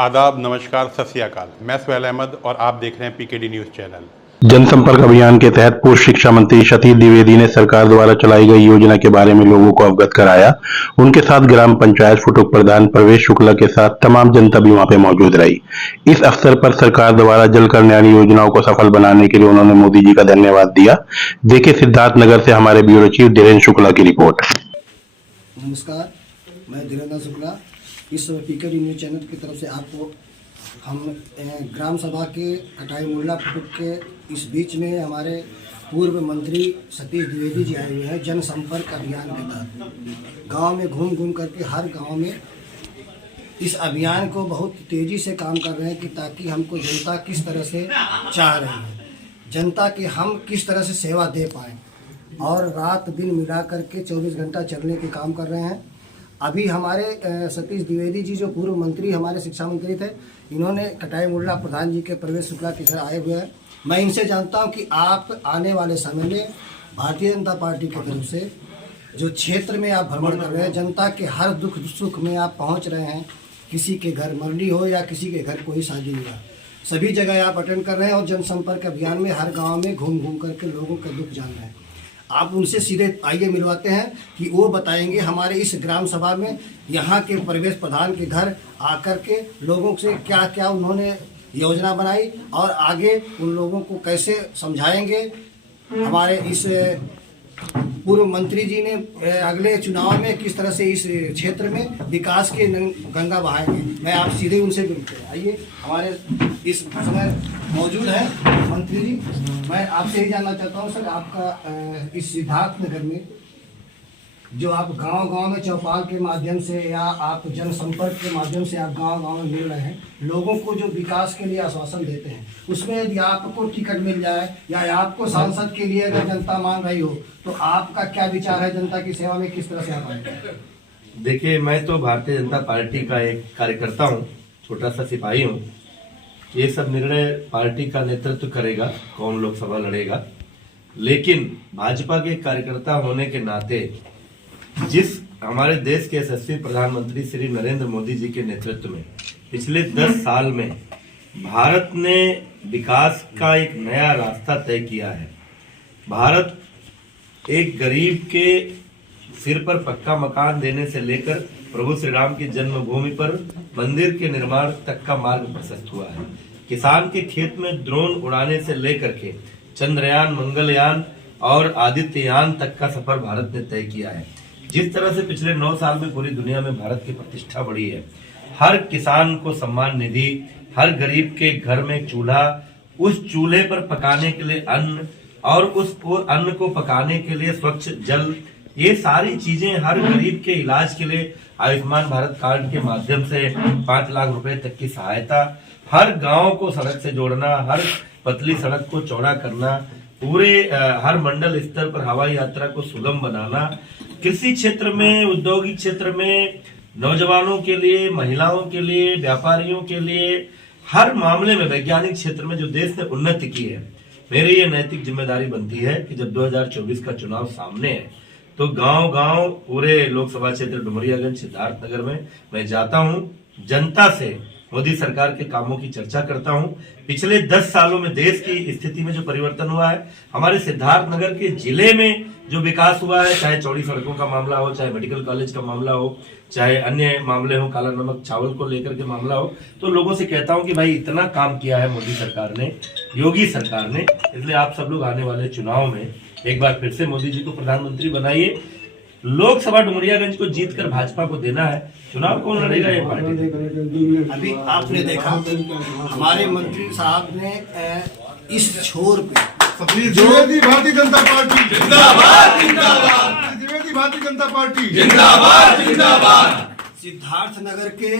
आदाब, नमस्कार, सत श्री अकाल। मैं सुहैल अहमद और आप देख रहे हैं पीकेडी न्यूज़ चैनल। जनसंपर्क अभियान के तहत पूर्व शिक्षा मंत्री सतीश द्विवेदी ने सरकार द्वारा चलाई गई योजना के बारे में लोगों को अवगत कराया। उनके साथ ग्राम पंचायत फुटुक प्रधान प्रवेश शुक्ला के साथ तमाम जनता भी वहां पे मौजूद रही। इस अवसर पर सरकार द्वारा जल कल्याण योजनाओं को सफल बनाने के लिए उन्होंने मोदी जी का धन्यवाद दिया। देखिए सिद्धार्थनगर से हमारे ब्यूरो चीफ धीरेन्द्र शुक्ला की रिपोर्ट। नमस्कार, मैं धीरेन्द्र शुक्ला। इस समय पीकेडी न्यूज़ चैनल की तरफ से आपको हम ग्राम सभा के कटाई मुल्ला फुटुक के इस बीच में हमारे पूर्व मंत्री सतीश द्विवेदी जी आए हुए हैं। जनसंपर्क अभियान के तहत गांव में घूम घूम करके हर गांव में इस अभियान को बहुत तेज़ी से काम कर रहे हैं कि ताकि हमको जनता किस तरह से चाह रही है, जनता की हम किस तरह से सेवा दे पाएँ, और रात दिन मिला करके 24 घंटा चलने के काम कर रहे हैं। अभी हमारे सतीश द्विवेदी जी जो पूर्व मंत्री हमारे शिक्षा मंत्री थे, इन्होंने कटाई मुल्ला प्रधान जी के प्रवेश शुक्ला के घर आए हुए हैं। मैं इनसे जानता हूं कि आप आने वाले समय में भारतीय जनता पार्टी की तरफ से जो क्षेत्र में आप भ्रमण कर रहे हैं, जनता के हर दुख सुख में आप पहुंच रहे हैं, किसी के घर मरनी हो या किसी के घर कोई शादी हो, सभी जगह आप अटेंड कर रहे हैं और जनसंपर्क अभियान में हर गाँव में घूम घूम करके लोगों का दुख जान रहे हैं। आप उनसे सीधे आइए मिलवाते हैं कि वो बताएंगे हमारे इस ग्राम सभा में यहाँ के प्रवेश प्रधान के घर आकर के लोगों से क्या क्या उन्होंने योजना बनाई और आगे उन लोगों को कैसे समझाएंगे। हमारे इस पूर्व मंत्री जी ने अगले चुनाव में किस तरह से इस क्षेत्र में विकास के गंगा बहाएंगे। मैं आप सीधे उनसे मिलते हैं। आइए, हमारे इस समय मौजूद है मंत्री जी। मैं आपसे ही जानना चाहता हूँ सर, आपका इस सिद्धार्थनगर में जो आप गांव-गांव में चौपाल के माध्यम से या आप जनसंपर्क के माध्यम से आप गांव-गांव में मिल रहे हैं, लोगों को जो विकास के लिए आश्वासन देते हैं, उसमें यदि आपको टिकट मिल जाए या आपको सांसद के लिए अगर जनता मांग रही हो तो आपका क्या विचार है, जनता की सेवा में किस तरह से आप आएंगे? देखिए, मैं तो भारतीय जनता पार्टी का एक कार्यकर्ता हूँ, छोटा सा सिपाही हूँ। ये सब निर्णय पार्टी का नेतृत्व करेगा, कौन लोकसभा लड़ेगा। लेकिन भाजपा के कार्यकर्ता होने के नाते जिस हमारे देश के यशस्वी प्रधानमंत्री श्री नरेंद्र मोदी जी के नेतृत्व में पिछले 10 साल में भारत ने विकास का एक नया रास्ता तय किया है। भारत एक गरीब के सिर पर पक्का मकान देने से लेकर प्रभु श्री राम की जन्मभूमि पर मंदिर के निर्माण तक का मार्ग प्रशस्त हुआ है। किसान के खेत में ड्रोन उड़ाने से लेकर के चंद्रयान, मंगलयान और आदित्ययान तक का सफर भारत ने तय किया है। जिस तरह से पिछले 9 साल में पूरी दुनिया में भारत की प्रतिष्ठा बढ़ी है, हर किसान को सम्मान निधि, हर गरीब के घर में चूल्हा, उस चूल्हे पर पकाने के लिए अन्न और उस अन्न को पकाने के लिए स्वच्छ जल, ये सारी चीजें हर गरीब के इलाज के लिए आयुष्मान भारत कार्ड के माध्यम से 5 लाख रुपए तक की सहायता, हर गांव को सड़क से जोड़ना, हर पतली सड़क को चौड़ा करना, पूरे हर मंडल स्तर पर हवाई यात्रा को सुगम बनाना, कृषि क्षेत्र में, औद्योगिक क्षेत्र में, नौजवानों के लिए, महिलाओं के लिए, व्यापारियों के लिए, हर मामले में, वैज्ञानिक क्षेत्र में जो देश ने उन्नति की है, मेरी ये नैतिक जिम्मेदारी बनती है कि जब 2024 का चुनाव सामने है तो गांव-गांव पूरे लोकसभा क्षेत्र डुमरियागंज, सिद्धार्थनगर में मैं जाता हूं, जनता से मोदी सरकार के कामों की चर्चा करता हूं। पिछले 10 सालों में देश की स्थिति में जो परिवर्तन हुआ है, हमारे सिद्धार्थनगर के जिले में जो विकास हुआ है, चाहे चौड़ी सड़कों का मामला हो, चाहे मेडिकल कॉलेज का मामला हो, चाहे अन्य मामले हो, काला नमक चावल को लेकर के मामला हो, तो लोगों से कहता हूं कि भाई इतना काम किया है मोदी सरकार ने, योगी सरकार ने, इसलिए आप सब लोग आने वाले चुनाव में एक बार फिर से मोदी जी को प्रधानमंत्री बनाइए। लोकसभा डुमरियागंज को जीतकर भाजपा को देना है। चुनाव कौन लड़ेगा ये पार्टी। अभी आपने देखा हमारे मंत्री साहब ने इस छोर पे जो भारतीय जनता पार्टी जिंदाबाद, जिंदाबाद, द्विवेदी भारतीय जनता पार्टी जिंदाबाद, जिंदाबाद। सिद्धार्थनगर के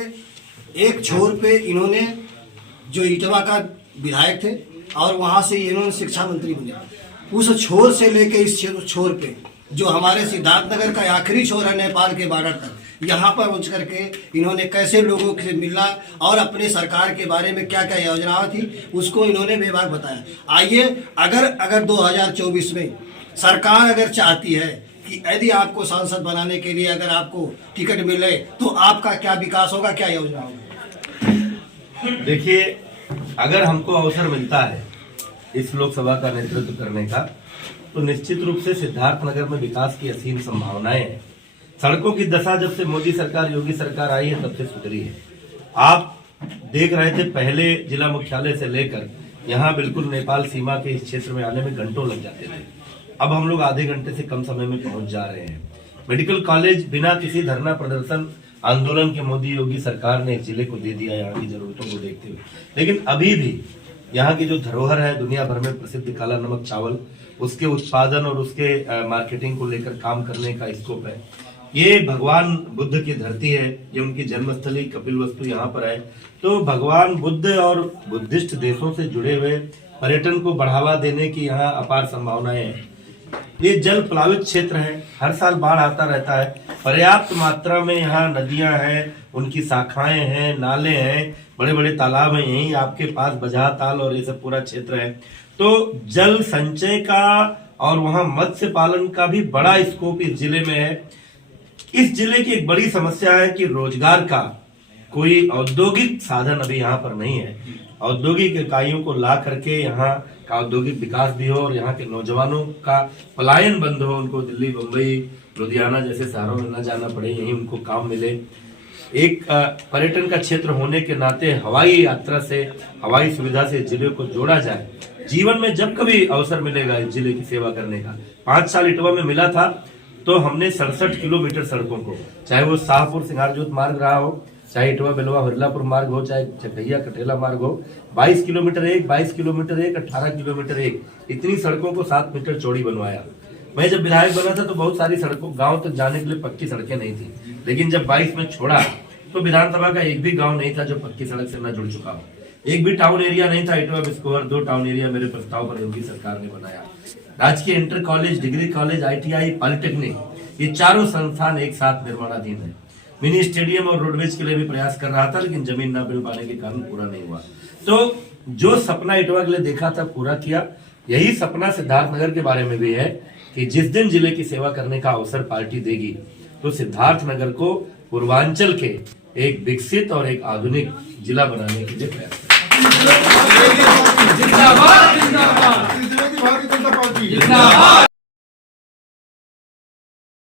एक छोर पे इन्होंने जो इटवा का विधायक थे और वहां से इन्होंने शिक्षा मंत्री बने, उस छोर से लेके इस छोर पे जो हमारे सिद्धार्थनगर का आखिरी छोर है नेपाल के बॉर्डर तक, यहाँ पर पहुँच करके इन्होंने कैसे लोगों से मिला और अपने सरकार के बारे में क्या क्या योजनाएं थी उसको इन्होंने बेबाक बताया। आइए, अगर 2024 में सरकार अगर चाहती है कि यदि आपको सांसद बनाने के लिए अगर आपको टिकट मिले तो आपका क्या विकास होगा, क्या योजना होगा? देखिए, अगर हमको अवसर मिलता है इस लोकसभा का नेतृत्व करने का, तो निश्चित रूप से सिद्धार्थनगर में विकास की असीम संभावनाएं हैं। सड़कों की दशा जब से मोदी सरकार, योगी सरकार आई है, तब से सुधरी है। आप देख रहे थे, पहले जिला मुख्यालय से लेकर यहाँ बिल्कुल नेपाल सीमा के इस क्षेत्र में आने में घंटों लग जाते थे। अब हम लोग आधे घंटे से कम समय में पहुंच जा रहे हैं। मेडिकल कॉलेज बिना किसी धरना प्रदर्शन आंदोलन के मोदी योगी सरकार ने इस जिले को दे दिया यहाँ की जरूरतों को देखते हुए। लेकिन अभी भी यहाँ की जो धरोहर है, दुनिया भर में प्रसिद्ध काला नमक चावल, उसके उत्पादन और उसके मार्केटिंग को लेकर काम करने का स्कोप है। ये भगवान बुद्ध की धरती है, ये उनकी जन्मस्थली कपिलवस्तु यहाँ पर है। तो भगवान बुद्ध और बुद्धिस्ट देशों से जुड़े हुए पर्यटन को बढ़ावा देने की यहाँ अपार संभावनाएं हैं। ये जल प्लावित क्षेत्र है, हर साल बाढ़ आता रहता है। पर्याप्त मात्रा में यहाँ नदियां हैं, उनकी शाखाएं हैं, नाले हैं, बड़े बड़े तालाब हैं। यहीं आपके पास बजहा ताल और ये सब पूरा क्षेत्र है। तो जल संचय का और वहाँ मत्स्य पालन का भी बड़ा स्कोप इस जिले में है। इस जिले की एक बड़ी समस्या है कि रोजगार का कोई औद्योगिक साधन अभी यहाँ पर नहीं है। औद्योगिक इकाइयों को ला करके यहाँ का औद्योगिक विकास भी हो और यहाँ के नौजवानों का पलायन बंद हो, उनको दिल्ली, बम्बई, लुधियाना जैसे शहरों में न जाना पड़े, यहीं उनको काम मिले। एक पर्यटन का क्षेत्र होने के नाते हवाई यात्रा से, हवाई सुविधा से जिले को जोड़ा जाए। जीवन में जब कभी अवसर मिलेगा इस जिले की सेवा करने का, 5 साल इटवा में मिला था, तो हमने 67 किलोमीटर सड़कों को, चाहे वो शाहपुर सिंगारजोत मार्ग रहा हो, चाहे इटवा बेलवा हिरलापुर मार्ग हो, चाहे चकैया कटेला मार्ग हो, 22 किलोमीटर एक, 22 किलोमीटर एक, 18 किलोमीटर एक, इतनी सड़कों को 7 मीटर चौड़ी बनवाया। मैं जब विधायक बना था तो बहुत सारी सड़कों, गांव तक जाने के लिए पक्की सड़कें नहीं थी, लेकिन जब 22 में छोड़ा तो विधानसभा का एक भी गांव नहीं था जो पक्की सड़क से न जुड़ चुका हो। एक भी टाउन एरिया नहीं था। इटवा बिस्कोहर 2 टाउन एरिया मेरे प्रस्ताव पर योगी सरकार ने बनाया। राजकीय inter college, degree college, ITI, polytechnic, ये चारों संस्थान एक साथ निर्माणाधीन है। मिनी स्टेडियम और रोडवेज के लिए भी प्रयास कर रहा था, लेकिन जमीन न मिल पाने के कारण पूरा नहीं हुआ। तो जो सपना इटवा के लिए देखा था, पूरा किया। यही सपना सिद्धार्थनगर के बारे में भी है कि जिस दिन जिले की सेवा करने का अवसर पार्टी देगी, तो सिद्धार्थनगर को पूर्वांचल के एक विकसित और एक आधुनिक जिला बनाने के लिए प्रयास जिंदाबाद जिंदाबाद, भारतीय जनता पार्टी जिंदाबाद।